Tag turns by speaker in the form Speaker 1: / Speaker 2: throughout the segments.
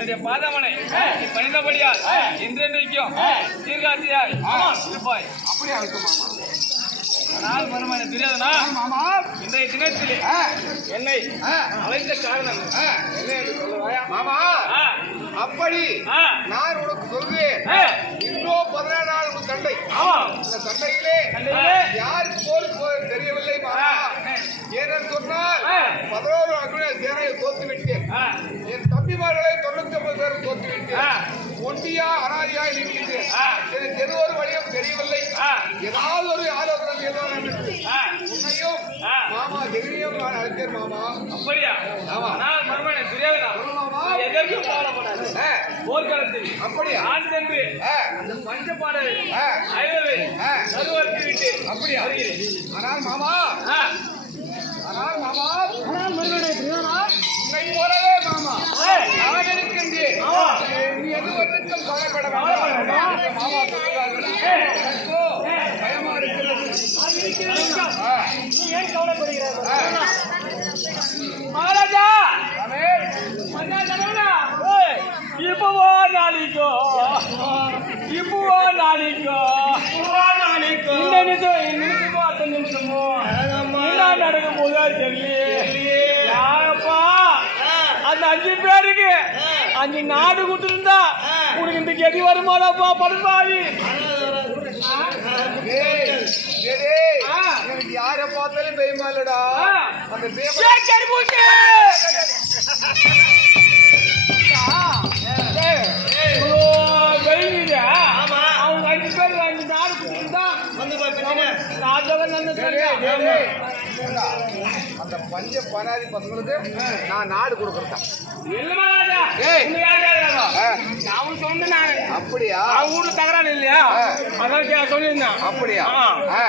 Speaker 1: என்னுடைய பாதமனை நீ பணிந்தபடியால் என்றென்றைக்கும் தீர்காசியாய் இருப்பாய்.
Speaker 2: அப்படியே மாமா.
Speaker 1: ஆனால் மறுமனை தெரியாதனா இன்றைய தினத்திலே என்னை அழைத்த காரணம். என்ன? என்று சொல்லுவாயா?
Speaker 2: மாமா. அப்படி நான் உனக்கு சொல்வேன்.
Speaker 1: ஆ.
Speaker 2: இன்றோ பதினேழு நாள் சண்டை. இந்த சண்டையிலே
Speaker 1: ஆ.
Speaker 2: விட்டேன் ஒண்டியா
Speaker 1: ஆ.
Speaker 2: எனக்கு எது ஒரு வழியும் தெரியவில்லை. ஏதாவது ஒரு ஆலோசனை
Speaker 1: ஆ.
Speaker 2: உன்னையும். மாமா ஜெகனியும் நான் அழைத்தேன் மாமா
Speaker 1: அப்படியா
Speaker 2: ஆமா.
Speaker 1: ஆனால் மறுமனை தெரியாதனா
Speaker 2: சொல்லு மாமா
Speaker 1: எதற்கும் கவலைப்படாது போர்க்களத்தில்
Speaker 2: அப்படியா
Speaker 1: நான் சென்று அந்த பஞ்ச பாடலை
Speaker 2: ஆ.
Speaker 1: நடுவருக்கு விட்டு
Speaker 2: அப்படியா ஆனால் மாமா
Speaker 1: ஆ,
Speaker 2: ஆனால் மாமா உன்னை போலவே மாமா
Speaker 1: ஆ.
Speaker 2: நான் இருக்கின்றேன்
Speaker 1: ஆமா.
Speaker 2: நீ எது வரைக்கும் பயமா இருக்கிறது
Speaker 1: மகாராஜா இப்பவோ நாளைக்கோ இப்பவோ நாளைக்கோ இந்த நிமிஷம் நிமிஷமோ அத்த நிமிஷமோ என்ன நடக்கும் போதா தெரியலையே யாரப்பா அந்த அஞ்சு பேருக்கு அஞ்சு நாடு கொடுத்துருந்தா உனக்கு இந்த கெதி வருமாடாப்பா படுப்பாவி.
Speaker 2: எனக்கு யாரை பார்த்தாலும் பயமா இல்லடா?
Speaker 1: ஆ.
Speaker 2: அந்த.
Speaker 1: அவங்க அஞ்சு பேர் அஞ்சு நாடு கொடுத்துருந்தா, ராஜாவன் வந்து
Speaker 2: அந்த பஞ்ச பனாதி பசங்களுக்கு நான் நாடு கொடுக்கறதா அப்படியா?
Speaker 1: தகராறு இல்லையா. அதான் சொல்லியிருந்தேன்.
Speaker 2: அப்படியா.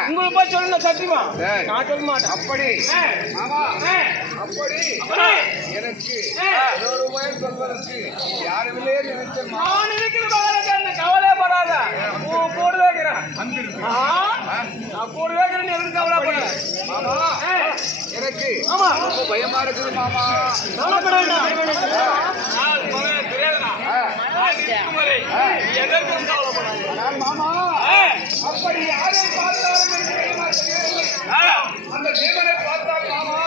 Speaker 1: உங்களுக்கு போய் சத்தியமா?
Speaker 2: ஏய்.
Speaker 1: நான் சொல்ல மாட்டேன்.
Speaker 2: அப்படி. அப்படி. எனக்கு ரூபாய் சொல்வதற்கு யாருமில்லே நினைச்சேன்
Speaker 1: நான் என்ன கவலைப்படாத கூட வைக்கிறேன்? நான் கூட வைக்கிறேன் எதுக்கு கவலைப்படாத.
Speaker 2: மாமா. எனக்கு
Speaker 1: ஆமா.
Speaker 2: ரொம்ப பயமா இருக்குது மாமா.
Speaker 1: கவலைப்பட
Speaker 2: அப்படி யாரை பார்த்தாலும். அந்த தேவனை மாமா.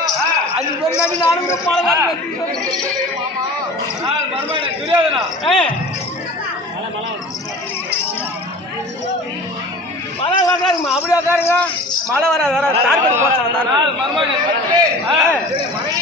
Speaker 1: அது நானும் கூட
Speaker 2: மாமா.
Speaker 1: மர்மம் எனக்கு. ஏய். மழை அப்படியே வராது வராது. மர்மம்